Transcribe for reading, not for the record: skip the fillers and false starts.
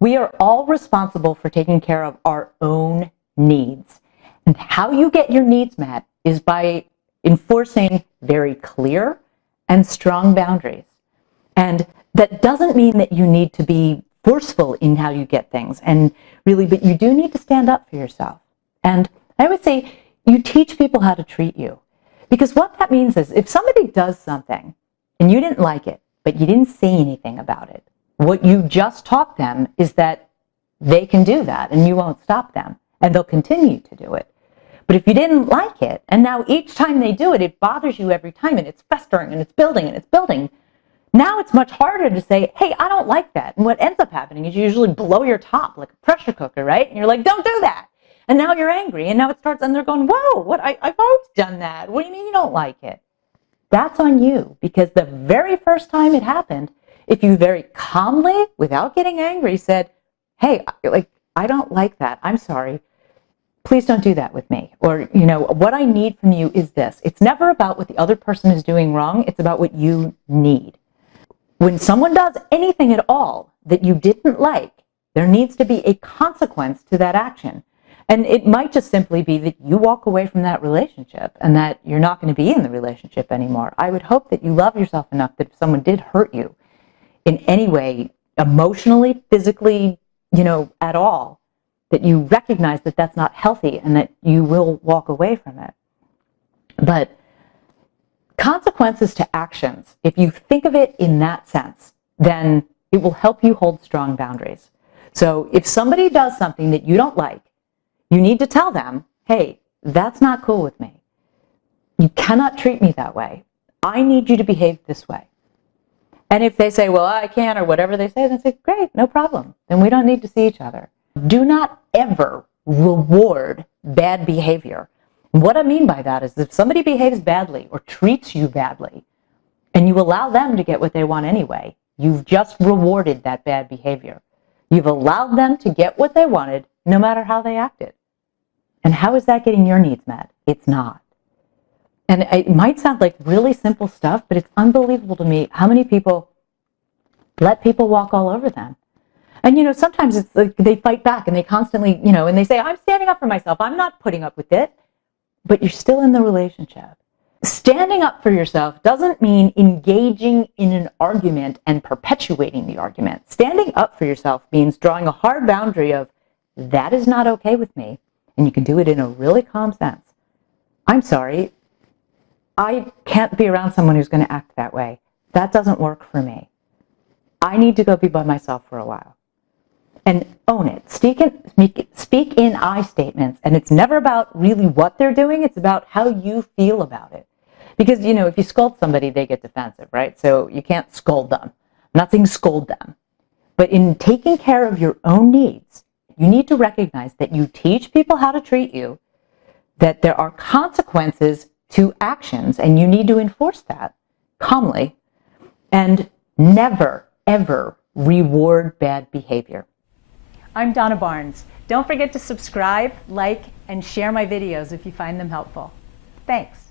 We are all responsible for taking care of our own needs. And how you get your needs met is by enforcing very clear and strong boundaries. And that doesn't mean that you need to be forceful in how you get things, and really, but you do need to stand up for yourself. And I would say you teach people how to treat you. Because what that means is if somebody does something and you didn't like it, but you didn't say anything about it, what you just taught them is that they can do that and you won't stop them, and they'll continue to do it. But if you didn't like it, and now each time they do it, it bothers you every time, and it's festering and it's building and it's building, now it's much harder to say, hey, I don't like that. And what ends up happening is you usually blow your top like a pressure cooker, right? And you're like, don't do that. And now you're angry, and now it starts, and they're going, whoa, what? I've always done that. What do you mean you don't like it? That's on you, because the very first time it happened, if you very calmly, without getting angry, said, hey, I don't like that. I'm sorry. Please don't do that with me. Or, what I need from you is this. It's never about what the other person is doing wrong. It's about what you need. When someone does anything at all that you didn't like, there needs to be a consequence to that action. And it might just simply be that you walk away from that relationship and that you're not going to be in the relationship anymore. I would hope that you love yourself enough that if someone did hurt you in any way, emotionally, physically, at all, that you recognize that that's not healthy and that you will walk away from it. But consequences to actions, if you think of it in that sense, then it will help you hold strong boundaries. So if somebody does something that you don't like, you need to tell them, hey, that's not cool with me. You cannot treat me that way. I need you to behave this way. And if they say, well, I can't, or whatever they say, then say, great, no problem. Then we don't need to see each other. Do not ever reward bad behavior. And what I mean by that is if somebody behaves badly or treats you badly, and you allow them to get what they want anyway, you've just rewarded that bad behavior. You've allowed them to get what they wanted, no matter how they acted. And how is that getting your needs met? It's not. And it might sound like really simple stuff, but it's unbelievable to me how many people let people walk all over them. And, sometimes it's like they fight back and they constantly, and they say, I'm standing up for myself. I'm not putting up with it. But you're still in the relationship. Standing up for yourself doesn't mean engaging in an argument and perpetuating the argument. Standing up for yourself means drawing a hard boundary of, that is not okay with me. And you can do it in a really calm sense. I'm sorry. I can't be around someone who's going to act that way. That doesn't work for me. I need to go be by myself for a while. And own it. Speak in I statements. And it's never about really what they're doing. It's about how you feel about it. Because, if you scold somebody, they get defensive, right? So you can't scold them. I'm not saying scold them. But in taking care of your own needs, you need to recognize that you teach people how to treat you, that there are consequences to actions, and you need to enforce that calmly, and never, ever reward bad behavior. I'm Donna Barnes. Don't forget to subscribe, like, and share my videos if you find them helpful. Thanks.